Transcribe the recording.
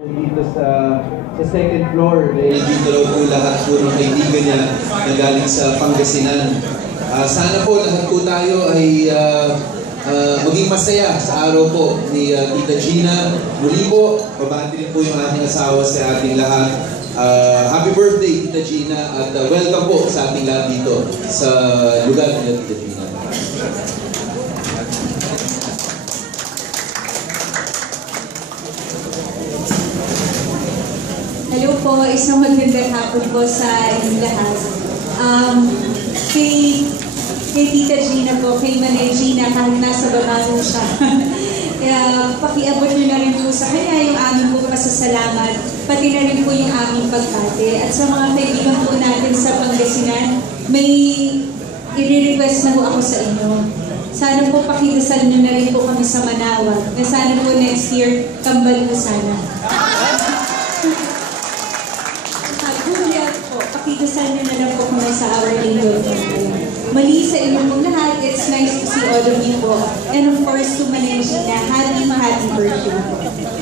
Dito sa second floor, dito raw po lahat po ng kaibigan niya na galing sa Pangasinan. Sana po lahat po tayo ay maging masaya sa araw po ni Tita Gina. Muli po, pabati rin po yung ating asawa sa ating lahat. Happy birthday, Tita Gina, at welcome po sa ating lahat dito sa lugar nila, Tita Gina. Hello po, isang magandang hapon po sa inyong lahat. Kay Tita Gina po, kay Manay Gina, kahit nasa baba po siya. Pakiabot niyo na rin po sa kanya yung aming po pasasalamat, pati na rin po yung aming pagkate. At sa mga kaibigan po natin sa Pangasinan, may i-request na po ako sa inyo. Sana po pakidasal niyo na rin po kami sa Manaoag. Na sana po next year, kambal po sana. Pakidasal niyo na lang po kami sa Our Lady of Fatima. Mali sa inyong pong lahat, it's nice to see all of you po. And of course, to Manay Gina, happy birthday po.